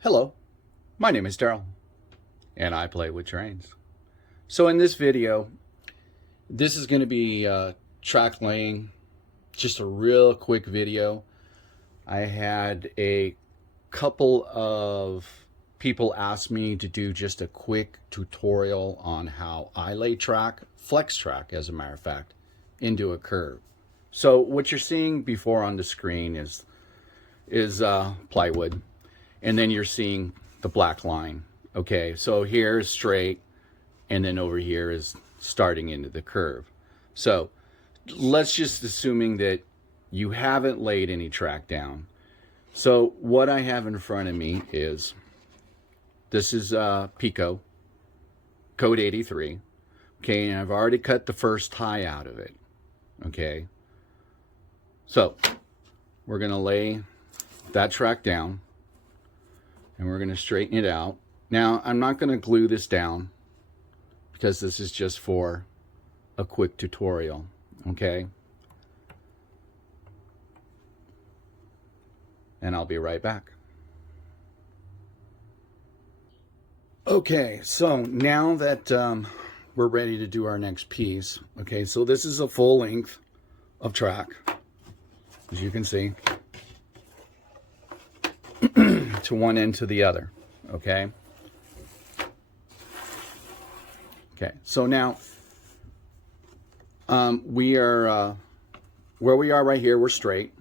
Hello, my name is Daryl, and I play with trains. So in this video, this is going to be track laying, just a real quick video. I had a couple of people ask me to do just a quick tutorial on how I lay track, flex track as a matter of fact, into a curve. So what you're seeing before on the screen is plywood. And then you're seeing the black line. Okay, so here is straight, and then over here is starting into the curve. So let's just assuming that you haven't laid any track down. So what I have in front of me is, this is Pico, code 83. Okay, and I've already cut the first tie out of it. Okay, so we're gonna lay that track down, and we're going to straighten it out. Now, I'm not going to glue this down because this is just for a quick tutorial, okay? And I'll be right back. Okay, so now that we're ready to do our next piece, okay, so this is a full length of track, as you can see. To one end to the other. Okay, so now we are where we are right here, we're straight.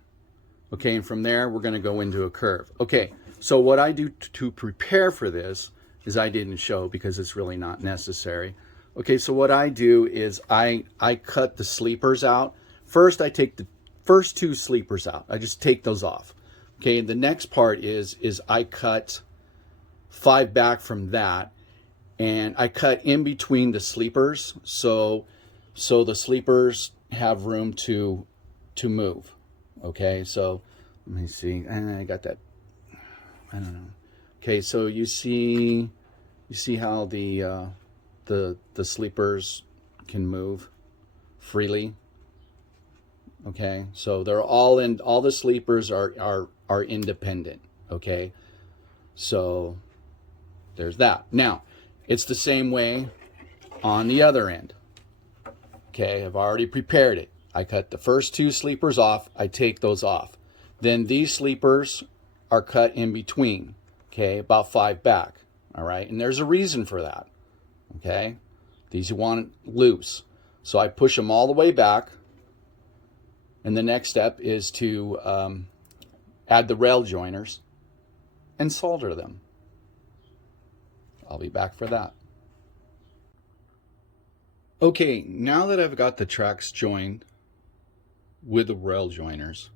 Okay, and from there we're going to go into a curve. Okay, so what I do to prepare for this is, I didn't show because it's really not necessary. Okay, so what I do is I cut the sleepers out. First, I take the first two sleepers out. I just take those off. Okay, and the next part is I cut 5 back from that, and I cut in between the sleepers, so the sleepers have room to move. Okay, so let me see. I got that. I don't know. Okay, so you see how the sleepers can move freely. Okay, so they're all in. All the sleepers are independent. Okay, so there's that. Now it's the same way on the other end. Okay, I've already prepared it. I cut the first two sleepers off. I take those off. Then these sleepers are cut in between. Okay, about 5 back. All right, and there's a reason for that. Okay, these you want loose, so I push them all the way back. And the next step is to add the rail joiners and solder them. I'll be back for that. Okay, now that I've got the tracks joined with the rail joiners,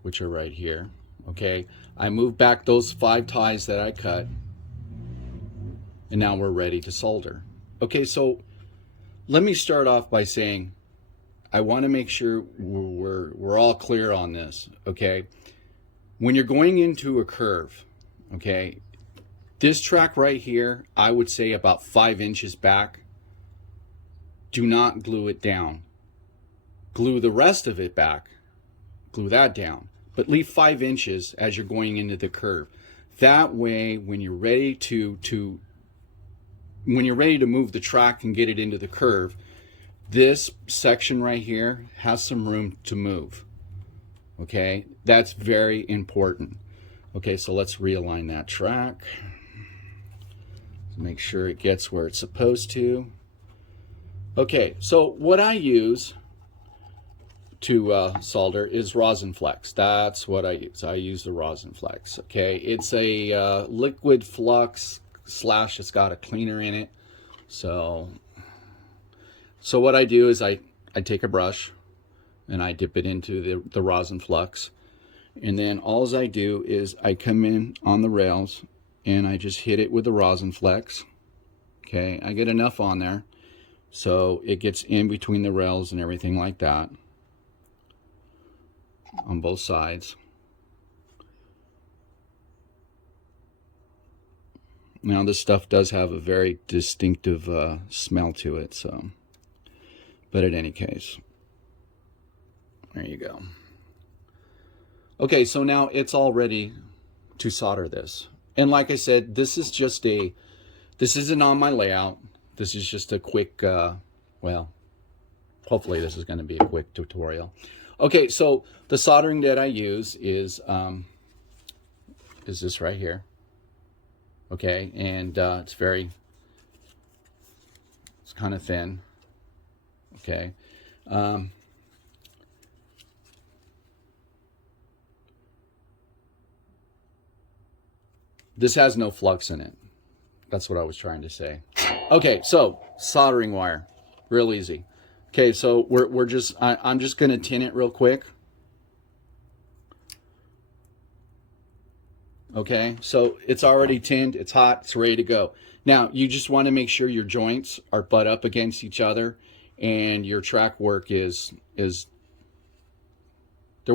which are right here, okay, I move back those 5 ties that I cut, and now we're ready to solder. Okay, so let me start off by saying, I want to make sure we're all clear on this, okay? When you're going into a curve, okay, this track right here, I would say about 5 inches back. Do not glue it down. Glue the rest of it back. Glue that down. But leave 5 inches as you're going into the curve. That way, when you're ready to move the track and get it into the curve, this section right here has some room to move. Okay, that's very important. Okay, so let's realign that track. Make sure it gets where it's supposed to. Okay, so what I use to solder is rosin flex. That's what I use. I use the rosin flex. Okay, it's a liquid flux slash it's got a cleaner in it. So what I do is I take a brush and I dip it into the rosin flux, and then all I do is I come in on the rails and I just hit it with the rosin flex. Okay, I get enough on there so it gets in between the rails and everything like that on both sides. Now this stuff does have a very distinctive smell to it, so, but in any case, there you go. Okay, so now it's already solder this. And like I said, this isn't on my layout. This is just a quick, well, hopefully this is going to be a quick tutorial. Okay, so the soldering that I use is this right here. Okay, and it's kind of thin. Okay. This has no flux in it. That's what I was trying to say. Okay, so soldering wire, real easy. Okay, so I'm just going to tin it real quick. Okay, so it's already tinned, it's hot, it's ready to go. Now, you just want to make sure your joints are butt up against each other and your track work is they're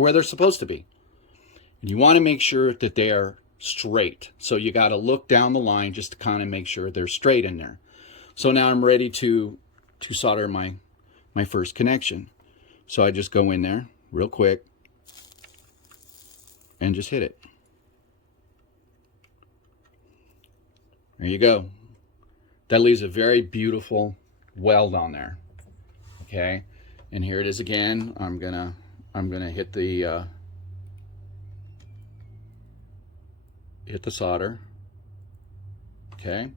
where they're supposed to be. And you want to make sure that they are straight. So you got to look down the line just to kind of make sure they're straight in there. So now I'm ready to solder my first connection. So I just go in there real quick and just hit it. There you go. That leaves a very beautiful weld on there. Okay, and here it is again. I'm gonna hit the solder. Okay,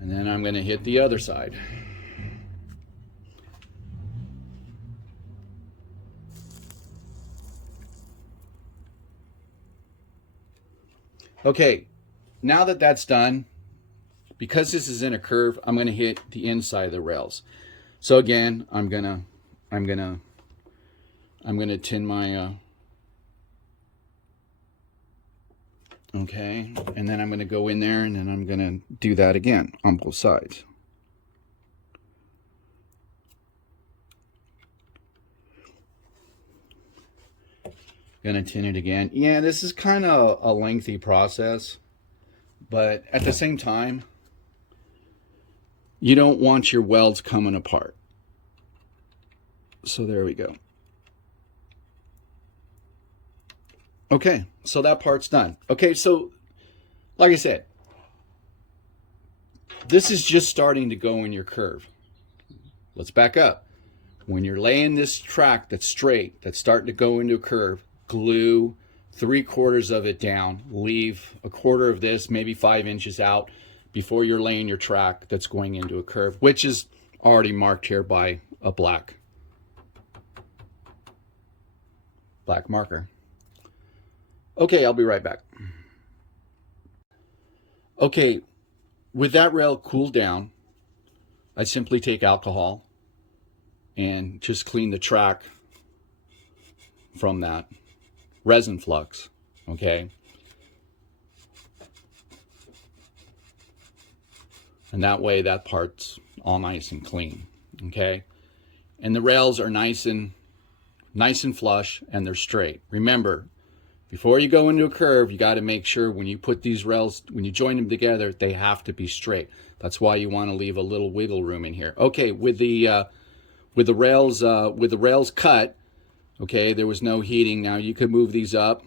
and then I'm gonna hit the other side. Okay, now that that's done, because this is in a curve, I'm gonna hit the inside of the rails. So again, I'm gonna tin my okay, and then I'm gonna go in there and then I'm gonna do that again on both sides. Gonna tin it again. Yeah, this is kind of a lengthy process, but at the same time, you don't want your welds coming apart. So there we go. Okay, so that part's done. Okay, so like I said, this is just starting to go in your curve. Let's back up. When you're laying this track that's straight, that's starting to go into a curve, glue 3/4 of it down, leave 1/4 of this, maybe 5 inches out before you're laying your track that's going into a curve, which is already marked here by a black marker. Okay, I'll be right back. Okay, with that rail cooled down, I simply take alcohol and just clean the track from that resin flux, okay? And that way that part's all nice and clean, okay? And the rails are nice and flush and they're straight. Remember, before you go into a curve, you got to make sure when you put these rails, when you join them together, they have to be straight. That's why you want to leave a little wiggle room in here. Okay, with the rails cut, okay, there was no heating. Now you could move these up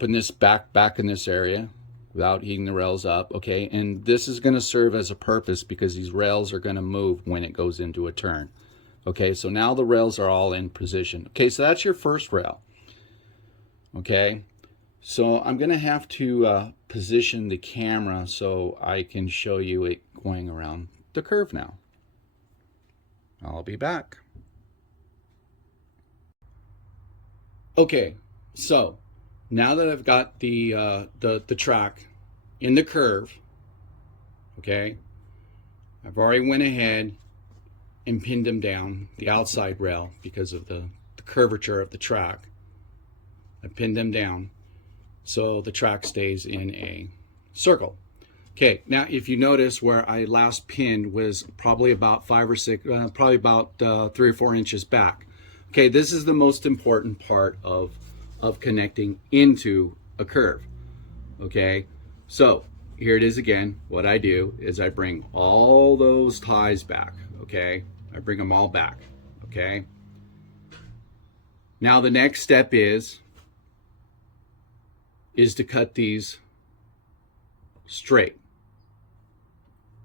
in this back in this area without heating the rails up, okay? And this is going to serve as a purpose because these rails are going to move when it goes into a turn. Okay, so now the rails are all in position. Okay, so that's your first rail. Okay, so I'm going to have to position the camera so I can show you it going around the curve now. I'll be back. Okay, so now that I've got the track in the curve, okay, I've already went ahead and pinned them down, the outside rail, because of the curvature of the track. I pinned them down so the track stays in a circle. Okay, now if you notice where I last pinned was probably about 5 or 6, probably about 3 or 4 inches back. Okay, this is the most important part of connecting into a curve. Okay, so here it is again. What I do is I bring all those ties back. Okay, I bring them all back. Okay, now the next step is is to cut these straight.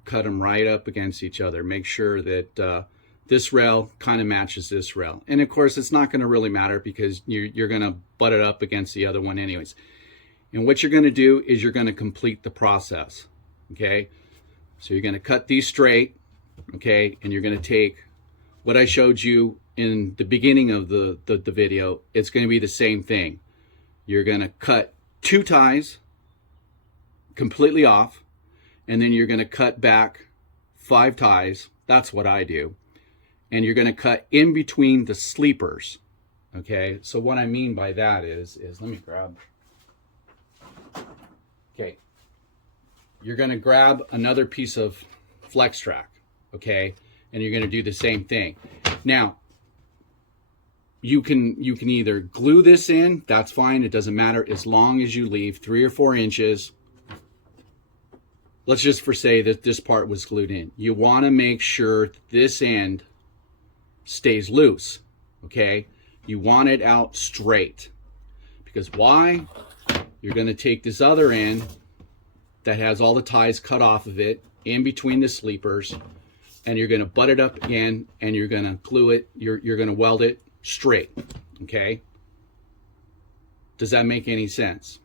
Cut them right up against each other. Make sure that this rail kind of matches this rail. And of course, it's not going to really matter because you're going to butt it up against the other one anyways. And what you're going to do is you're going to complete the process. Okay, so you're going to cut these straight. Okay, and you're going to take what I showed you in the beginning of the video. It's going to be the same thing. You're going to cut 2 ties completely off, and then you're going to cut back 5 ties. That's what I do. And you're going to cut in between the sleepers. Okay, so what I mean by that is let me grab. Okay, you're going to grab another piece of flex track. Okay, and you're going to do the same thing. Now, you can either glue this in. That's fine. It doesn't matter as long as you leave 3 or 4 inches. Let's just say that this part was glued in. You want to make sure this end stays loose, okay? You want it out straight. Because why? You're going to take this other end that has all the ties cut off of it in between the sleepers, and you're going to butt it up again, and you're going to glue it, you're going to weld it straight, okay? Does that make any sense?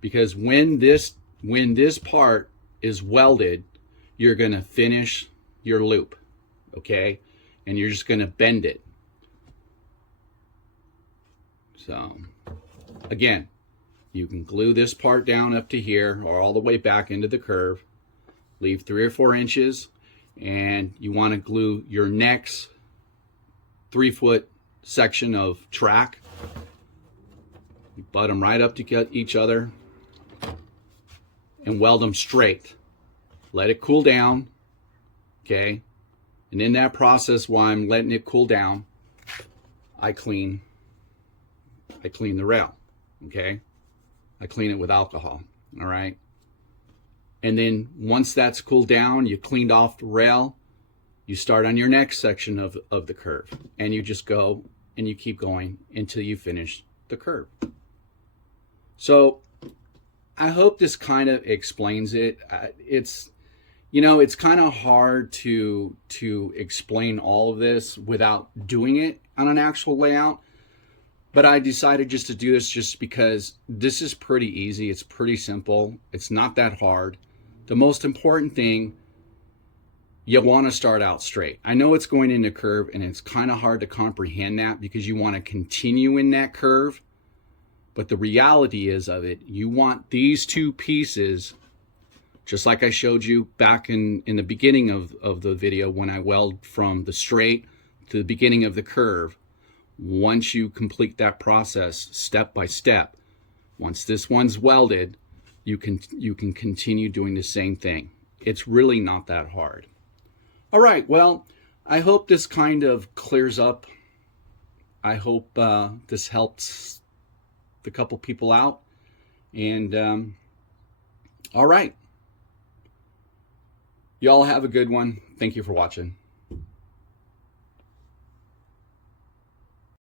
Because when this part is welded, you're going to finish your loop, okay? And you're just going to bend it. So, again, you can glue this part down up to here or all the way back into the curve. Leave 3 or 4 inches, and you want to glue your next 3-foot section of track. You butt them right up to each other and weld them straight. Let it cool down, okay? And in that process, while I'm letting it cool down, I clean the rail, okay? I clean it with alcohol, all right? And then once that's cooled down, you cleaned off the rail, you start on your next section of the curve, and you just go and you keep going until you finish the curve. So I hope this kind of explains it. It's kind of hard to explain all of this without doing it on an actual layout. But I decided just to do this just because this is pretty easy. It's pretty simple. It's not that hard. The most important thing, you want to start out straight. I know it's going in a curve, and it's kind of hard to comprehend that because you want to continue in that curve. But the reality is of it, you want these 2 pieces, just like I showed you back in the beginning of the video when I weld from the straight to the beginning of the curve. Once you complete that process step by step, once this one's welded, you can continue doing the same thing. It's really not that hard. All right, well, I hope this kind of clears up. I hope this helps the couple people out. And all right, y'all have a good one. Thank you for watching.